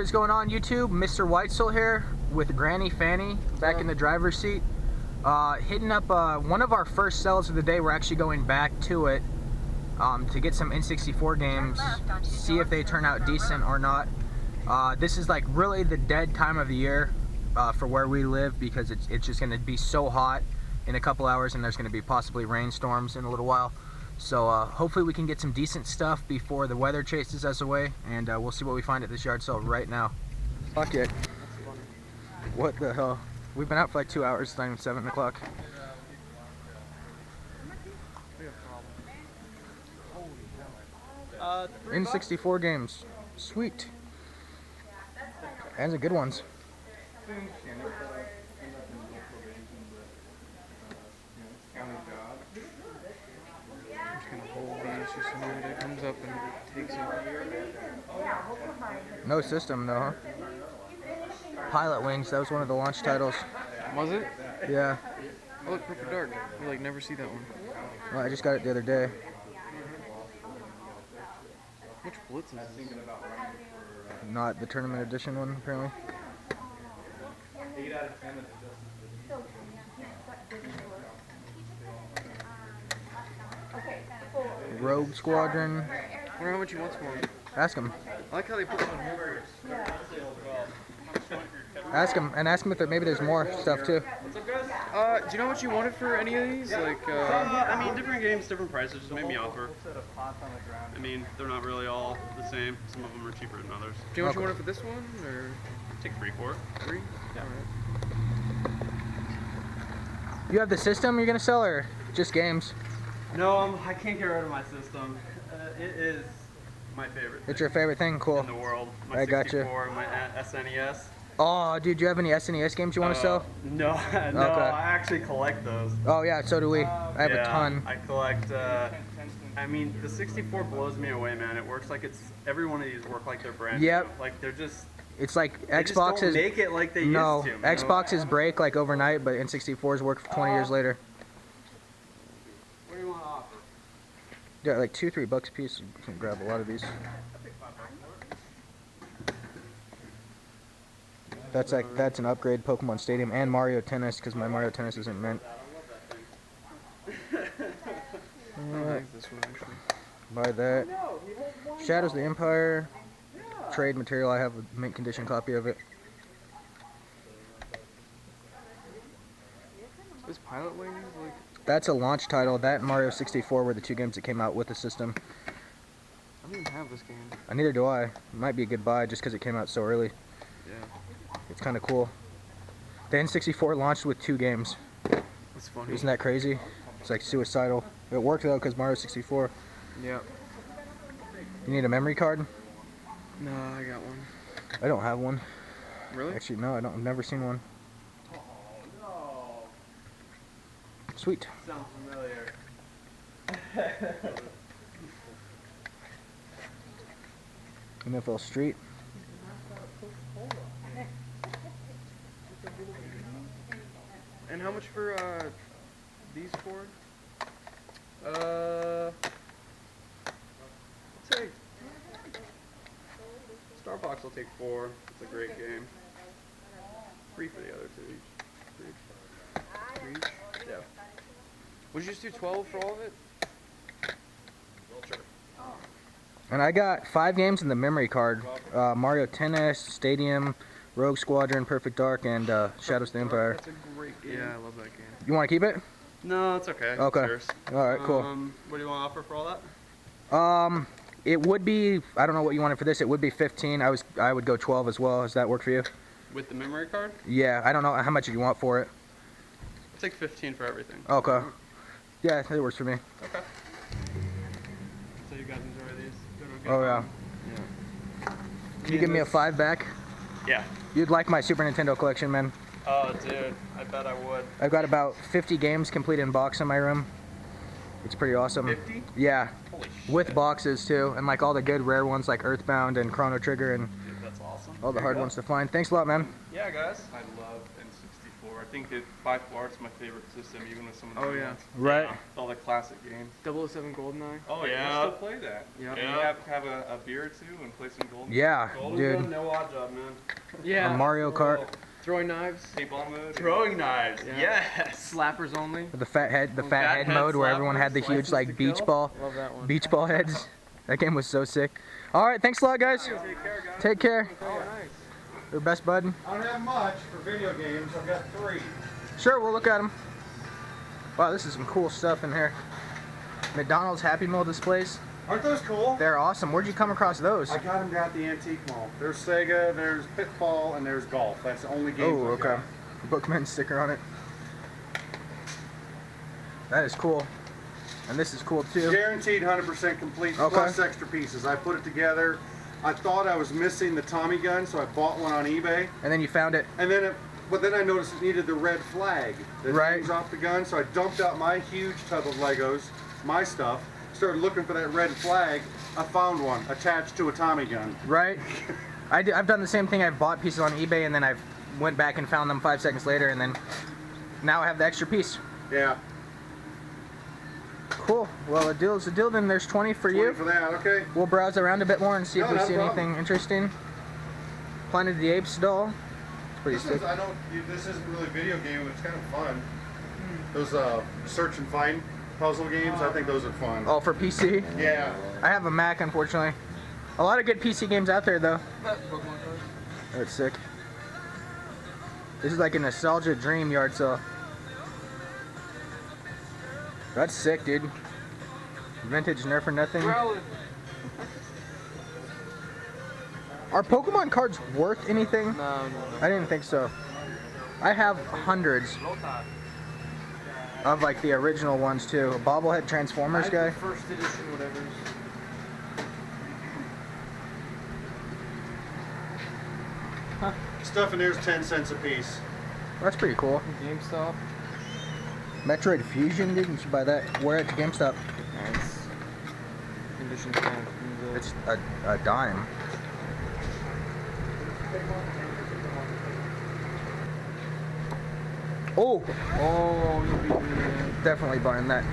What is going on, YouTube? Mr. Whitesell here with Granny Fanny back in the driver's seat. Hitting up one of our first sells of the day. We're actually going back to it to get some N64 games, see if they turn out decent or not. This is like really the dead time of the year for where we live, because it's just going to be so hot in a couple hours, and there's going to be possibly rainstorms in a little while. So hopefully we can get some decent stuff before the weather chases us away, and we'll see what we find at this yard sale right now. Fuck it. What the hell? We've been out for like 2 hours, it's not even 7 o'clock. N64 games. Sweet. And the good ones. It comes up and takes it. No system though, huh? Pilot Wings, that was one of the launch titles. Was it? Yeah. Oh, look, Perfect Dark. You like never see that one. Well, I just got it the other day. Which Blitz is this? Not the tournament edition one, apparently. 8 out of 10 is Rogue Squadron. I wonder how much he wants for him. Ask him. I like how they put this on here. Ask him, and ask him if maybe there's more stuff too. Do you know what you wanted for any of these? Like, I mean, different games, different prices. Just made me offer. I mean, they're not really all the same. Some of them are cheaper than others. do you know what you wanted for this one, or Take 3 for it. 3? Yeah. You have the system you're gonna sell, or just games? No, I can't get rid of my system. It is my favorite thing It's your favorite thing? Cool. in the world. My I got you. 64 and my SNES. Oh, dude, do you have any SNES games you want to sell? No, no, Okay. I actually collect those. Oh yeah, so do we. I have a ton. I collect, I mean, the 64 blows me away, man. It works like it's, every one of these work like they're brand Yep. new. Like they're just, It's like they just Xboxes. don't make it like they used to. you know? Xboxes break like overnight, but N64s work for 20 years later. What do you want to offer? Yeah, like $2-3 a piece. You can grab a lot of these. That's an upgrade Pokemon Stadium and Mario Tennis, because my Mario Tennis isn't mint. I like this one actually. Buy that. Shadows of the Empire. Trade material. I have a mint condition copy of it. This Pilot Wings, like, That's a launch title. That and Mario 64 were the 2 games that came out with the system. I don't even have this game. Neither do I. It might be a good buy just because it came out so early. Yeah. It's kind of cool. The N64 launched with 2 games. That's funny. Isn't that crazy? It's like suicidal. It worked though, because Mario 64. Yeah. You need a memory card? No, I got one. I don't have one. Really? Actually, no, I don't. I've never seen one. Sweet. Sounds familiar. NFL Street. And how much for these 4? I'll take Starbucks. Will take 4. It's a great game. 3 for the other 2 each. 3 each. Yeah. Would you just do 12 for all of it? Sure. And I got 5 games in the memory card. Mario Tennis, Stadium, Rogue Squadron, Perfect Dark, and Shadows of the Empire. That's a great game. Yeah, I love that game. You want to keep it? No, it's okay. Okay. It's yours. Alright, cool. What do you want to offer for all that? It would be, I don't know what you wanted for this, it would be 15. I would go 12 as well. Does that work for you? With the memory card? Yeah, I don't know how much you want for it. I'll take 15 for everything. Okay. Yeah, it works for me. Okay. So you guys enjoy these? Oh yeah. Can you give me a 5 back? Yeah. You'd like my Super Nintendo collection, man. Oh, dude, I bet I would. I've got about 50 games complete in box in my room. It's pretty awesome. 50? Yeah. Holy shit. With boxes too, and like all the good rare ones like Earthbound and Chrono Trigger and Dude, that's awesome. all the hard ones to find. Thanks a lot, man. Yeah, guys. I love N64. think that by far it's my favorite system, even with some of the Oh, new yeah. ones. Right. With all the classic games. 007 GoldenEye. Oh yeah. I still play that. Yep. And Yeah. have a beer or two and play some Golden. Yeah, Golden dude. Gun, no odd job, man. Yeah. Or Mario Kart. Throwing knives. Paintball mode. Throwing knives, Yeah. yes. Slappers only. The fat head fat head head mode where everyone had the slappers, huge license like to beach kill. ball, Love that one. beach ball heads. That game was so sick. All right, thanks a lot, guys. Take care, guys. Take care. Oh, nice. Your best bud. I don't have much for video games. I've got 3. Sure, we'll look at them. Wow, this is some cool stuff in here. McDonald's Happy Meal displays. Aren't those cool? They're awesome. Where'd you come across those? I got them down at the antique mall. There's Sega, there's Pitfall, and there's Golf. That's the only games Oh, I've okay. got. Bookman sticker on it. That is cool. And this is cool too. Guaranteed 100% complete, Okay. plus extra pieces. I put it together. I thought I was missing the Tommy gun, so I bought one on eBay. And then you found it. And then, but then I noticed it needed the red flag that Right. hangs off the gun, so I dumped out my huge tub of Legos, my stuff, started looking for that red flag. I found one attached to a Tommy gun. Right? I've done the same thing. I've bought pieces on eBay and then I've went back and found them 5 seconds later, and then now I have the extra piece. Yeah. Cool. Well, a deal is a deal. Then there's 20 for 20 you. for that, okay? We'll browse around a bit more and see if No, we not a see problem. anything interesting. Planet of the Apes doll. It's pretty This sick. is, I don't. This isn't really a video game, but it's kind of fun. Those search and find puzzle games, I think those are fun. Oh, for PC? Yeah. I have a Mac, unfortunately. A lot of good PC games out there, though. That's sick. This is like a nostalgia dream yard sale. That's sick, dude. Vintage Nerf or nothing. Are Pokemon cards worth anything? No. I didn't think so. I have hundreds of like the original ones too. A bobblehead Transformers guy. First edition, whatever. Stuff in there's 10 cents a piece. That's pretty cool. GameStop. Metroid Fusion, dude. You should buy that. Where at GameStop? Nice. Condition 10. It's a dime. Oh, Oh, you'll be definitely buying that.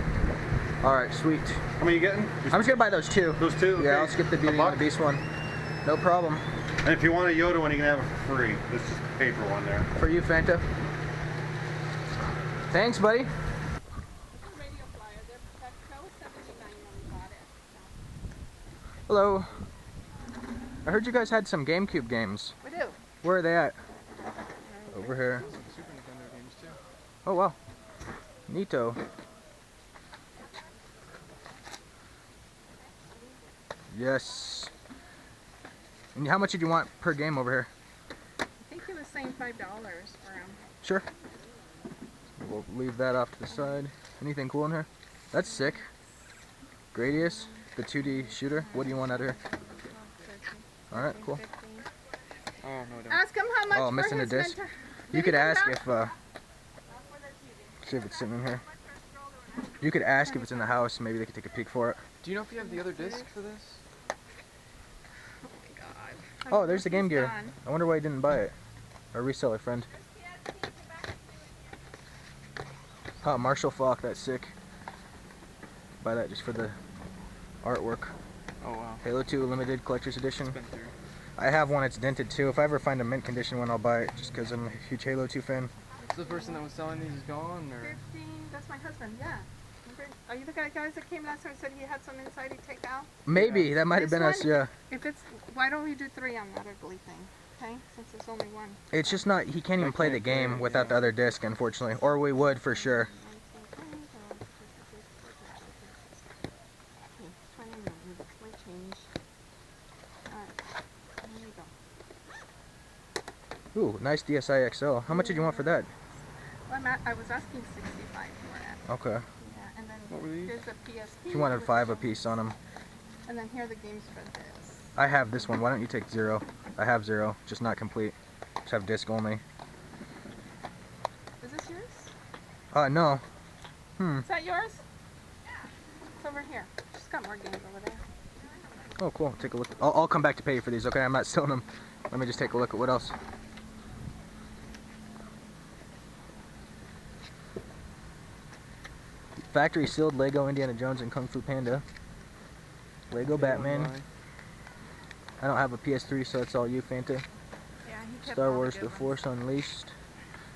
All right, sweet. How many you getting? I'm just gonna buy those two. Those two? Yeah, Okay. I'll skip the Beauty A and buck? the Beast one. No problem. And if you want a Yoda one, you can have it for free. This is the paper one there. For you, Fanta. Thanks, buddy. Radio flyer. That was $79 when we bought it. Hello. I heard you guys had some GameCube games. We do. Where are they at? Over here. Super Nintendo games too. Oh, wow. Neato. Yes. And how much did you want per game over here? I think he was saying $5 for him. Sure. We'll leave that off to the side. Anything cool in here? That's sick. Gradius, the 2D shooter. What do you want out of here? Alright, cool. Oh, no, don't. Ask him how much Oh, for missing a his disc. Did You he could come ask back? if, see if it's sitting in here. You could ask if it's in the house, maybe they could take a peek for it. Do you know if you have the other disc for this? Oh my God. Oh, there's the Game He's Gear. gone. I wonder why he didn't buy it. Our reseller friend. Oh, Marshall Falk, that's sick. Buy that just for the artwork. Oh, wow. Halo 2 Limited Collector's Edition. Been through. I have one, it's dented too. If I ever find a mint condition one, I'll buy it just because I'm a huge Halo 2 fan. So the person that was selling these is gone, or? 15, that's my husband, yeah. Remember- Are you the guys that came last time and said he had some inside he'd take out? Maybe, that might have This been us, one? yeah. If it's, why don't we do 3 on that ugly thing? Okay, since there's only one. It's just not, he can't even play the game without the other disc, unfortunately. Or we would for sure. Ooh, nice DSi XL. How much did you want for that? Well, I was asking 65 for it. Okay. Yeah, and then What were these? here's a PSP. She wanted with 5 the- apiece on them. And then here are the games for this. I have this one. Why don't you take 0? I have 0, just not complete. Just have disc only. Is this yours? No. Is that yours? It's over here. She's got more games over there. Oh, cool. Take a look. I'll come back to pay you for these, okay? I'm not stealing them. Let me just take a look at what else. factory sealed Lego Indiana Jones and Kung Fu Panda. Lego Batman. I don't have a PS3, so it's all you, Fanta. Yeah, he kept Star all the Wars: good The ones. Force Unleashed.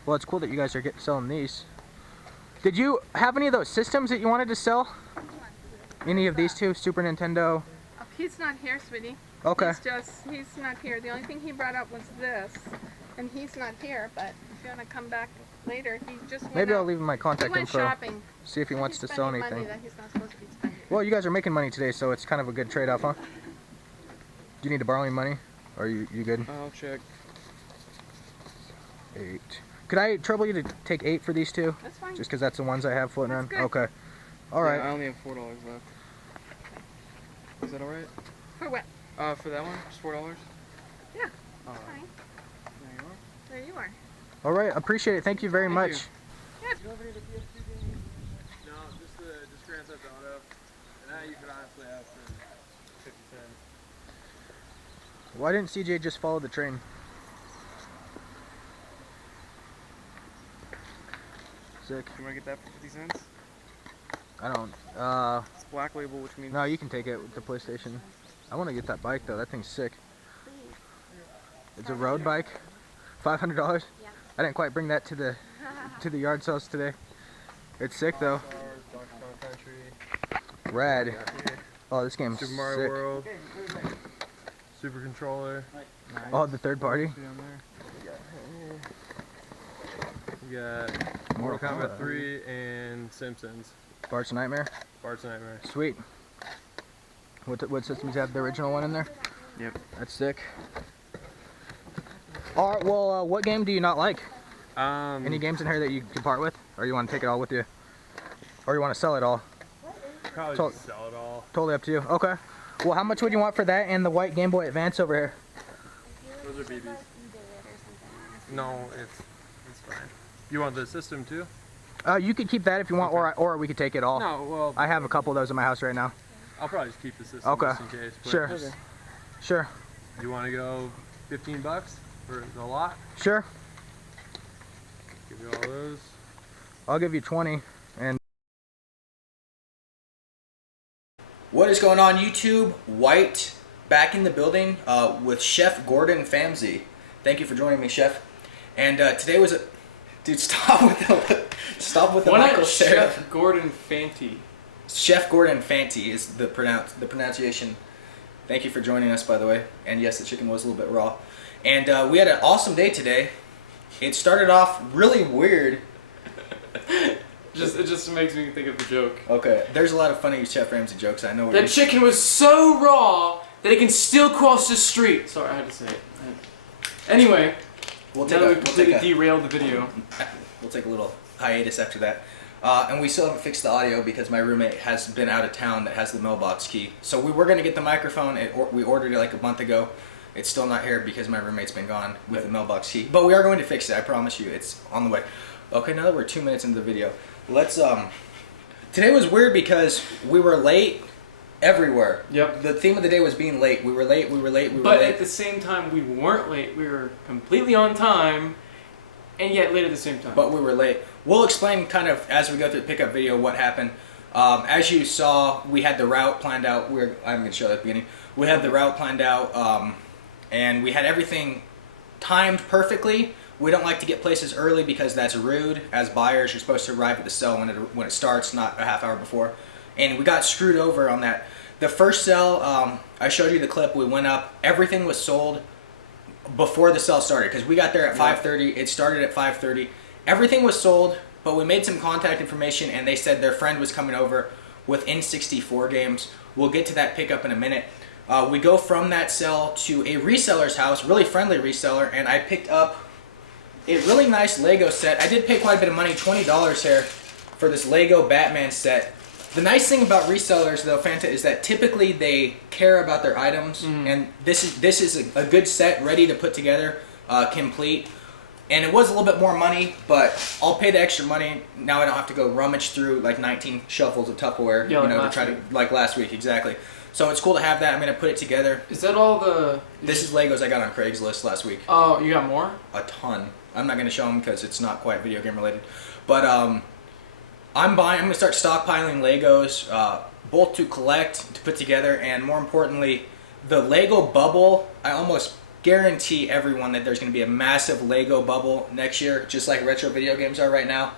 Well, it's cool that you guys are selling these. Did you have any of those systems that you wanted to sell? Any of these two? Super Nintendo? Oh, he's not here, sweetie. Okay. He's not here. The only thing he brought up was this, and he's not here, but if you want to come back later, he just went Maybe out. I'll leave him my He contact went info. shopping. See if he wants to He's sell spending anything. money that he's not supposed to be spending. Well, you guys are making money today, so it's kind of a good trade-off, huh? Do you need to borrow any money? Or are you good? I'll check. 8. Could I trouble you to take 8 for these two? That's fine. Just because that's the ones I have floating That's around? good. Okay. Alright. Yeah, I only have $4 left. Is that alright? For what? For that one? Just $4? Yeah. Alright. Fine. There you are. There you are. Alright, appreciate it. Thank you very Thank much. you. No, just Grand Theft Auto. And that you could honestly have for 50 cents. Why didn't CJ just follow the train? Sick. You want to get that for 50 cents? I don't. It's black label, which means... No, you can take it with the PlayStation. I want to get that bike though. That thing's sick. It's a road bike. $500. Yeah. I didn't quite bring that to the yard sales today. It's sick though. Donkey Kong Country. Rad. Oh, this game's Super Mario sick. World. Super Controller. Nice. Oh, the third party. Down there. We got Mortal Kombat 3 and Simpsons. Bart's Nightmare. Bart's Nightmare. Sweet. What systems have the original one in there? Yep. That's sick. All right. Well, what game do you not like? Any games in here that you can part with, or you want to take it all with you, or you want to sell it all? Probably So- just sell it all. Totally up to you. Okay. Well, how much would you want for that and the white Game Boy Advance over here? Those are BBs. No, it's fine. You want the system too? You could keep that if you want, or we could take it all. No, well, I have a couple of those in my house right now. I'll probably just keep the system Okay. just in case. But Sure. Sure. You want to go 15 bucks for the lot? Sure. Give you all those. I'll give you 20. And What is going on, YouTube? White back in the building with Chef Gordon Famsey. Thank you for joining me, Chef. And today was a... Dude, stop with the Why Michael not Cera. Chef Gordon Fanty? Chef Gordon Fanty is the pronunciation. Thank you for joining us, by the way. And yes, the chicken was a little bit raw. And we had an awesome day today. It started off really weird. It just makes me think of the joke. Okay, there's a lot of funny Chef Ramsay jokes. I know. That chicken was so raw that it can still cross the street. Sorry, I had to say it. Anyway, We'll now that we completely derailed the video. We'll take a little hiatus after that. And we still haven't fixed the audio because my roommate has been out of town that has the mailbox key. So we were going to get the microphone. We ordered it like a month ago. It's still not here because my roommate's been gone with the mailbox key. But we are going to fix it. I promise you. It's on the way. Okay, now that we're 2 minutes into the video, let's... Today was weird because we were late everywhere. Yep. The theme of the day was being late. We were late, we were late, we were But late. at the same time, we weren't late. We were completely on time, and yet late at the same time. But we were late. We'll explain kind of as we go through the pickup video what happened. As you saw, we had the route planned out. I'm going to show that at the beginning. We had the route planned out, and we had everything timed perfectly. We don't like to get places early because that's rude. As buyers, you're supposed to arrive at the sale when it starts, not a half hour before. And we got screwed over on that. The first sale, I showed you the clip. We went up. Everything was sold before the sale started because we got there at 5:30. It started at 5:30. Everything was sold, but we made some contact information, and they said their friend was coming over with N64 games. We'll get to that pickup in a minute. We go from that sale to a reseller's house, really friendly reseller, and I picked up a really nice Lego set. I did pay quite a bit of money, $20 here, for this Lego Batman set. The nice thing about resellers, though, Fanta, is that typically they care about their items, and this is a good set, ready to put together, complete. And it was a little bit more money, but I'll pay the extra money. Now I don't have to go rummage through like 19 shuffles of Tupperware, Yeah, like last week, exactly. So it's cool to have that. I'm gonna put it together. Is that all the... This is Legos I got on Craigslist last week. Oh, you got more? A ton. I'm not gonna show them because it's not quite video game related, but I'm gonna start stockpiling Legos, both to collect, to put together, and more importantly, the Lego bubble. I almost guarantee everyone that there's gonna be a massive Lego bubble next year, just like retro video games are right now.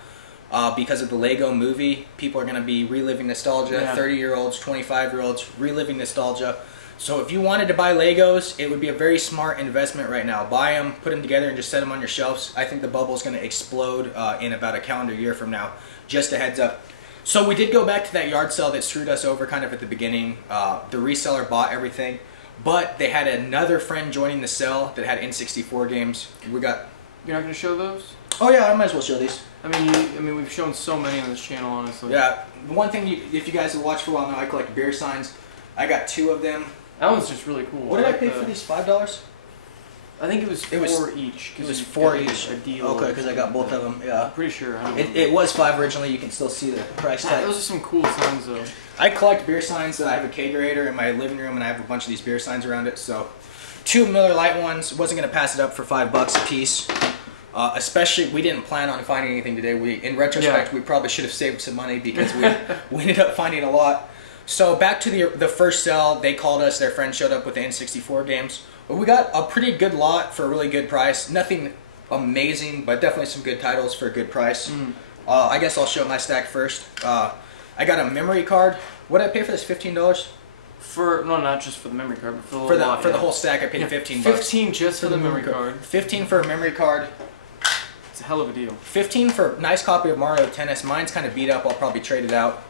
Because of the Lego movie, people are gonna be reliving nostalgia. Yeah. 30-year-olds, 25-year-olds, reliving nostalgia. So if you wanted to buy Legos, it would be a very smart investment right now. Buy them, put them together, and just set them on your shelves. I think the bubble is going to explode in about a calendar year from now. Just a heads up. So we did go back to that yard sale that screwed us over kind of at the beginning. The reseller bought everything, but they had another friend joining the sale that had N64 games. You're not going to show those? Oh yeah, I might as well show these. I mean, we've shown so many on this channel, honestly. Yeah, the one thing, if you guys have watched for a while now, I collect beer signs. I got 2 of them. That one's just really cool. What did I pay for these? $5? I think it was 4 each. It was 4 each. A deal. Okay, because I got both of them. Yeah. Pretty sure. I don't know. It was 5 originally. You can still see the price tag. Those are some cool signs, though. I collect beer signs. That I have a kegerator in my living room, and I have a bunch of these beer signs around it. So, 2 Miller Lite ones. Wasn't gonna pass it up for $5 a piece. Especially, we didn't plan on finding anything today. In retrospect, we probably should have saved some money because we ended up finding a lot. So back to the first sale, they called us. Their friend showed up with the N64 games. But we got a pretty good lot for a really good price. Nothing amazing, but definitely some good titles for a good price. I guess I'll show my stack first. I got a memory card. What did I pay for this? $15? No, not just for the memory card, but for the for the whole stack, I paid $15. 15 just for the memory card. 15 for a memory card. It's a hell of a deal. 15 for a nice copy of Mario Tennis. Mine's kind of beat up. I'll probably trade it out.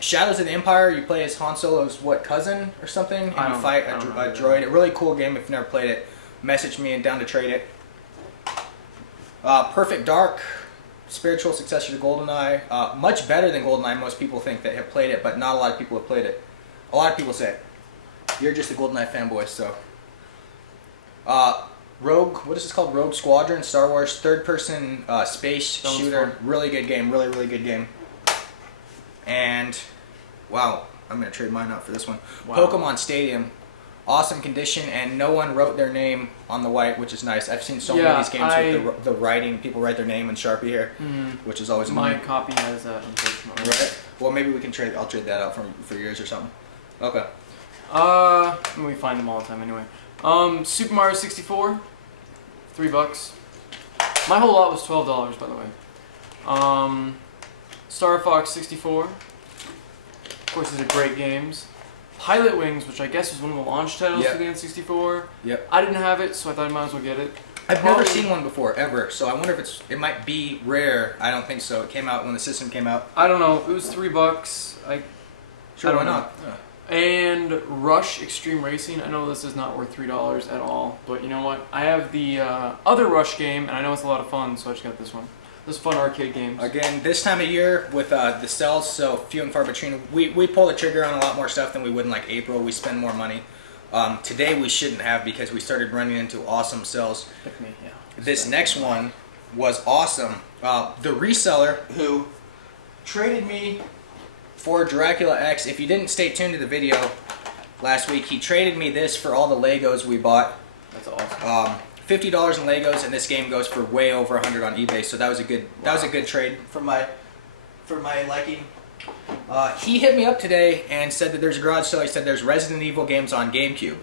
Shadows of the Empire, you play as Han Solo's cousin or something, and you fight a droid. A really cool game. If you've never played it, message me and down to trade it. Perfect Dark, spiritual successor to GoldenEye. Much better than GoldenEye. Most people think that have played it, but not a lot of people have played it. A lot of people say it. You're just a GoldenEye fanboy, so. Rogue, what is this called? Rogue Squadron, Star Wars, third-person space shooter. Fun. Really good game. Really, really good game. And, wow, I'm going to trade mine out for this one. Wow. Pokemon Stadium, awesome condition, and no one wrote their name on the white, which is nice. I've seen so many of these games with the writing. People write their name in Sharpie here, which is always my copy has that, unfortunately. Right? Well, maybe we can trade. I'll trade that out for yours or something. Okay. We find them all the time anyway. Super Mario 64, $3. My whole lot was $12, by the way. Star Fox 64. Of course, these are great games. Pilot Wings, which I guess was one of the launch titles for the N64. Yep. I didn't have it, so I thought I might as well get it. I've never seen one before, ever, so I wonder if it might be rare. I don't think so. It came out when the system came out. I don't know. It was $3. Sure, why not? Yeah. And Rush Extreme Racing. I know this is not worth $3 at all, but you know what? I have the other Rush game, and I know it's a lot of fun, so I just got this one. Those fun arcade games. Again, this time of year with the sales so few and far between, we pull the trigger on a lot more stuff than we would in like April. We spend more money. Today we shouldn't have because we started running into awesome sales. This next one was awesome. The reseller who traded me for Dracula X, if you didn't stay tuned to the video last week, he traded me this for all the Legos we bought. That's awesome. $50 in Legos, and this game goes for way over $100 on eBay. So that was a good trade for my liking. He hit me up today and said that there's a garage sale. He said there's Resident Evil games on GameCube.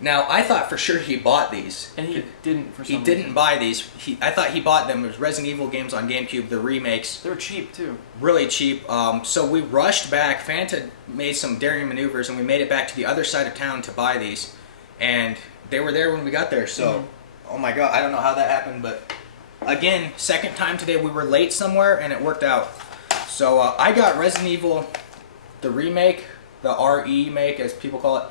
Now I thought for sure he bought these, and he didn't. He didn't buy these. I thought he bought them. There's Resident Evil games on GameCube, the remakes. They were cheap too. Really cheap. So we rushed back. Fanta made some daring maneuvers, and we made it back to the other side of town to buy these, and they were there when we got there. So. Oh my god, I don't know how that happened, but again, second time today we were late somewhere and it worked out. So I got Resident Evil, the remake, the RE make as people call it.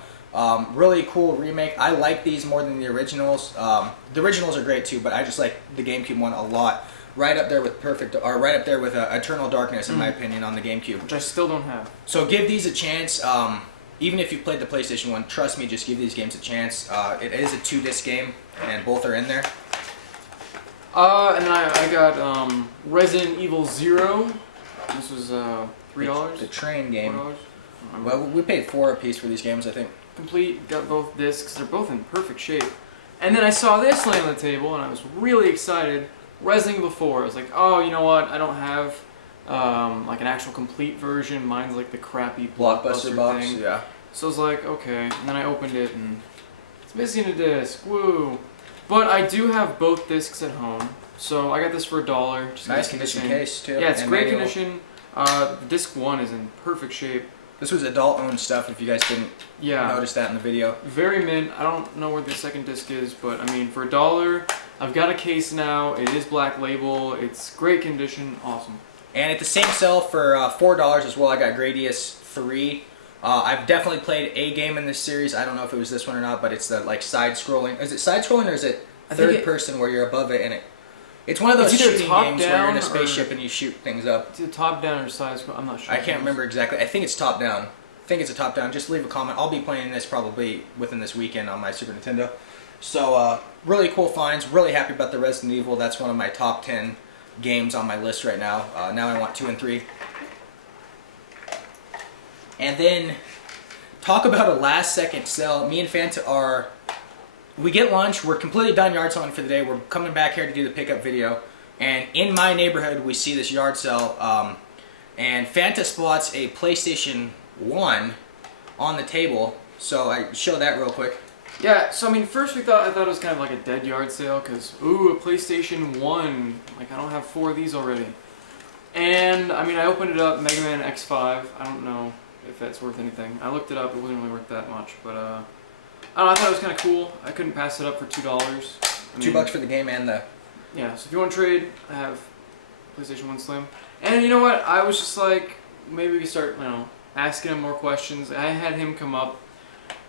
Really cool remake. I like these more than the originals. The originals are great too, but I just like the GameCube one a lot. Right up there with Eternal Darkness in my opinion on the GameCube. Which I still don't have. So give these a chance. Even if you've played the PlayStation one, trust me, just give these games a chance. It is a 2-disc game, and both are in there. And then I got Resident Evil 0. This was $3. The train game. $4. Well, we paid $4 a piece for these games, I think. Complete, got both discs. They're both in perfect shape. And then I saw this laying on the table, and I was really excited. Resident Evil 4. I was like, oh, you know what? I don't have like an actual complete version. Mine's like the crappy Blockbuster box. thing. Yeah. So I was like, okay. And then I opened it and it's missing a disc. Woo! But I do have both discs at home. So I got this for $1. Just Nice condition case too. Yeah, it's and great manual. condition. Disc 1 is in perfect shape. This was adult-owned stuff. If you guys didn't notice that in the video. Very mint. I don't know where the second disc is, but I mean, for $1, I've got a case now. It is black label. It's great condition. Awesome. And at the same sale for $4 as well, I got Gradius 3. I've definitely played a game in this series. I don't know if it was this one or not, but it's the like side-scrolling. Is it side-scrolling or is it third-person where you're above it and it's one of those shooting games where you're in a spaceship and you shoot things up. It's a top-down or side-scroll. I'm not sure. I can't remember exactly. I think it's top-down. I think it's a top-down. Just leave a comment. I'll be playing this probably within this weekend on my Super Nintendo. So, really cool finds. Really happy about the Resident Evil. That's one of my top 10 games on my list right now. Now I want 2 and 3. And then, talk about a last-second sale. Me and Fanta we get lunch. We're completely done yard selling for the day. We're coming back here to do the pickup video. And in my neighborhood, we see this yard sale. And Fanta spots a PlayStation 1 on the table. So I show that real quick. Yeah, so I mean, first I thought it was kind of like a dead yard sale, because, ooh, a PlayStation 1. Like, I don't have 4 of these already. And, I mean, I opened it up, Mega Man X5. I don't know if that's worth anything. I looked it up, it wasn't really worth that much, but, I don't know, I thought it was kind of cool. I couldn't pass it up for $2. I mean, $2 for the game and the... Yeah, so if you want to trade, I have PlayStation 1 Slim. And you know what? I was just like, maybe we could start, asking him more questions. I had him come up,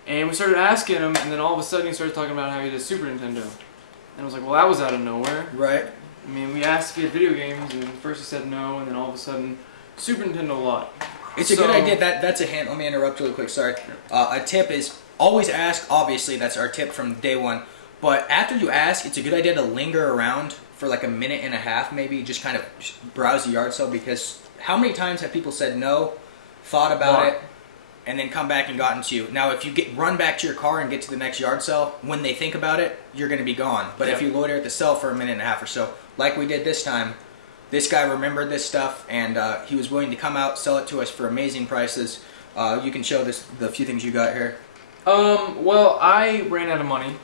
and we started asking him, and then all of a sudden he started talking about how he did Super Nintendo. And I was like, well, that was out of nowhere. Right. I mean, we asked if he had video games, and first he said no, and then all of a sudden, Super Nintendo a lot. It's a good idea. That's a hint. Let me interrupt really quick. Sorry. A tip is always ask. Obviously, that's our tip from day one. But after you ask, it's a good idea to linger around for like a minute and a half, maybe, just kind of browse the yard sale, because how many times have people said no, thought about it, and then come back and gotten to you? Now, if you run back to your car and get to the next yard sale, when they think about it, you're going to be gone. But if you loiter at the sale for a minute and a half or so, like we did this time, this guy remembered this stuff, and he was willing to come out, sell it to us for amazing prices. You can show the few things you got here. Well, I ran out of money.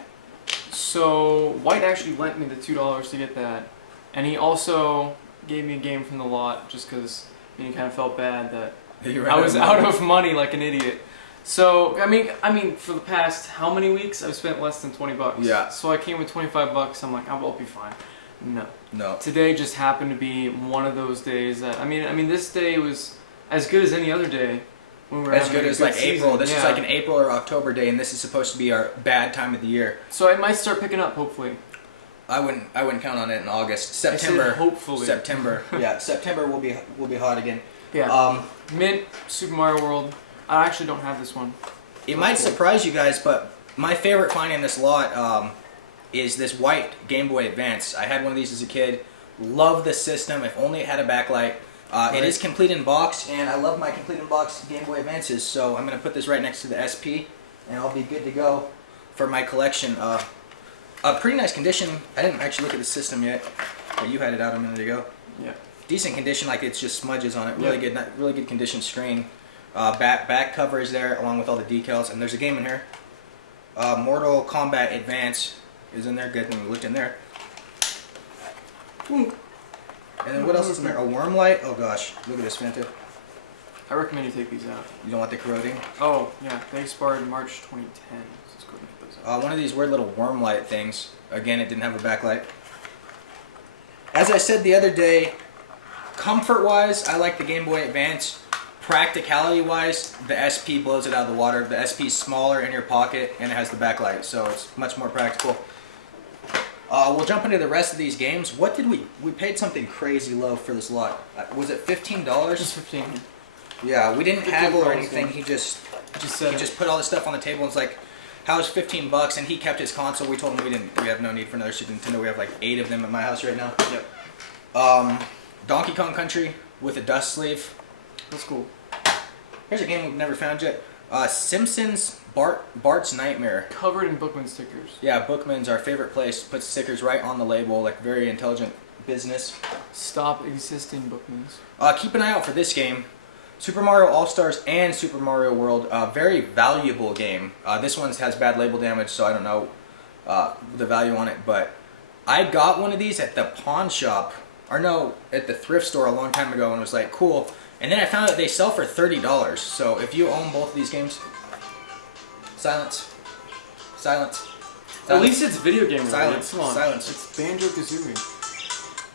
So White actually lent me the $2 to get that, and he also gave me a game from the lot just because he kind of felt bad that I was out of money like an idiot. So I mean, for the past how many weeks I've spent less than $20. Yeah. So I came with $25. I'm like, I'll be fine. No. Today just happened to be one of those days that I mean, this day was as good as any other day. As good as like season. April. This is like an April or October day, and this is supposed to be our bad time of the year. So I might start picking up, hopefully. I wouldn't count on it in August. September. I said hopefully. September. Yeah, September will be hot again. Yeah. Mint Super Mario World. I actually don't have this one. It might surprise you guys, but my favorite find in this lot is this white Game Boy Advance. I had one of these as a kid. Love the system. If only it had a backlight. It is complete in box, and I love my complete in box Game Boy Advances, so I'm going to put this right next to the SP, and I'll be good to go for my collection. A pretty nice condition. I didn't actually look at the system yet, but you had it out a minute ago. Yeah. Decent condition, like it's just smudges on it. Really good, really good condition screen. Back cover is there, along with all the decals, and there's a game in here. Mortal Kombat Advance is in there. Good thing we looked in there. Ooh. And then what else is in there? A worm light? Oh gosh, look at this, Fanta. I recommend you take these out. You don't want the corroding? Oh, yeah. They expired March 2010. Let's go ahead and get those out. One of these weird little worm light things. Again, it didn't have a backlight. As I said the other day, comfort-wise, I like the Game Boy Advance. Practicality-wise, the SP blows it out of the water. The SP is smaller in your pocket, and it has the backlight, so it's much more practical. We'll jump into the rest of these games. What did we paid something crazy low for this lot. Was it $15? Just 15. Yeah, we didn't haggle or anything. He just put all this stuff on the table and was like, how's $15? And he kept his console. We told him we have no need for another Super Nintendo. We have like 8 of them at my house right now. Yep. Donkey Kong Country with a dust sleeve. That's cool. Here's a game we've never found yet. Simpsons Bart's Nightmare. Covered in Bookman stickers. Yeah, Bookman's our favorite place. Puts stickers right on the label, like very intelligent business. Stop existing book news. Keep an eye out for this game. Super Mario All-Stars and Super Mario World. Very valuable game. This one has bad label damage, so I don't know the value on it. But I got one of these at the pawn shop, or no, at the thrift store a long time ago, and was like, cool. And then I found out they sell for $30. So if you own both of these games, silence. Silence. At least it's video game related. Silence. Come on. Silence. It's Banjo-Kazooie.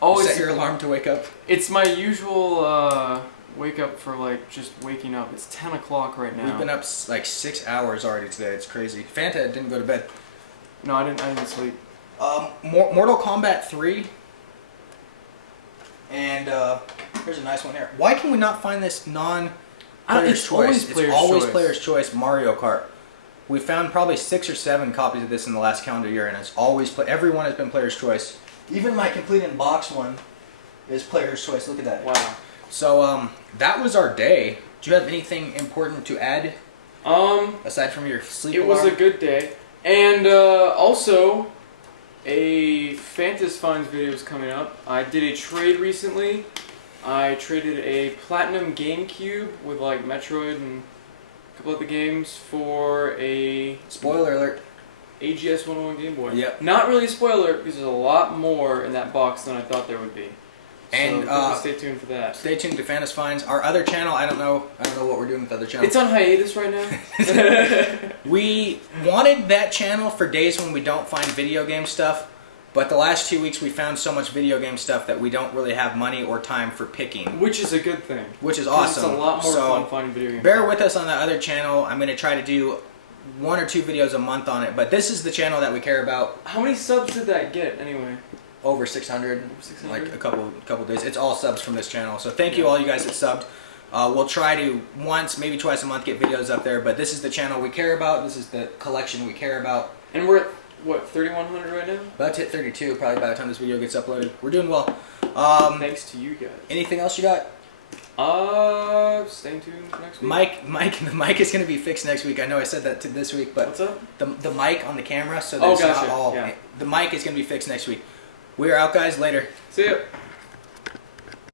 Oh, Set your alarm to wake up. It's my usual wake up for like just waking up. It's 10 o'clock right now. We've been up like 6 hours already today. It's crazy. Fanta didn't go to bed. No, I didn't sleep. Mortal Kombat 3. And here's a nice one here. Why can we not find this non-player's choice? It's always player's choice Mario Kart. We found probably 6 or 7 copies of this in the last calendar year, and it's always everyone has been player's choice. Even my complete in box one is player's choice. Look at that. Wow. So that was our day. Do you have anything important to add? Aside from your sleep It was a good day, and also a Fantas Finds video is coming up. I did a trade recently. I traded a Platinum GameCube with like Metroid and a couple other games for a spoiler alert. AGS 101 Game Boy. Yep. Not really a spoiler because there's a lot more in that box than I thought there would be. And so stay tuned for that. Stay tuned to Fantas Finds. Our other channel, I don't know what we're doing with the other channel. It's on hiatus right now. We wanted that channel for days when we don't find video game stuff, but the last 2 weeks we found so much video game stuff that we don't really have money or time for picking. Which is a good thing. Which is awesome. It's a lot more fun finding video games. Bear with us on the other channel. I'm going to try to do 1 or 2 videos a month on it, but this is the channel that we care about. How many subs did that get anyway? Over 600, like a couple days. It's all subs from this channel. So thank you all you guys that subbed. We'll try to once, maybe twice a month get videos up there, but this is the channel we care about. This is the collection we care about. And we're at, what, 3,100 right now? About to hit 32 probably by the time this video gets uploaded. We're doing well. Thanks to you guys. Anything else you got? Stay tuned for next week. The mic is going to be fixed next week. I know I said that to this week, but what's up? The mic on the camera, so there's not all. Yeah. The mic is going to be fixed next week. We are out, guys. Later. See ya.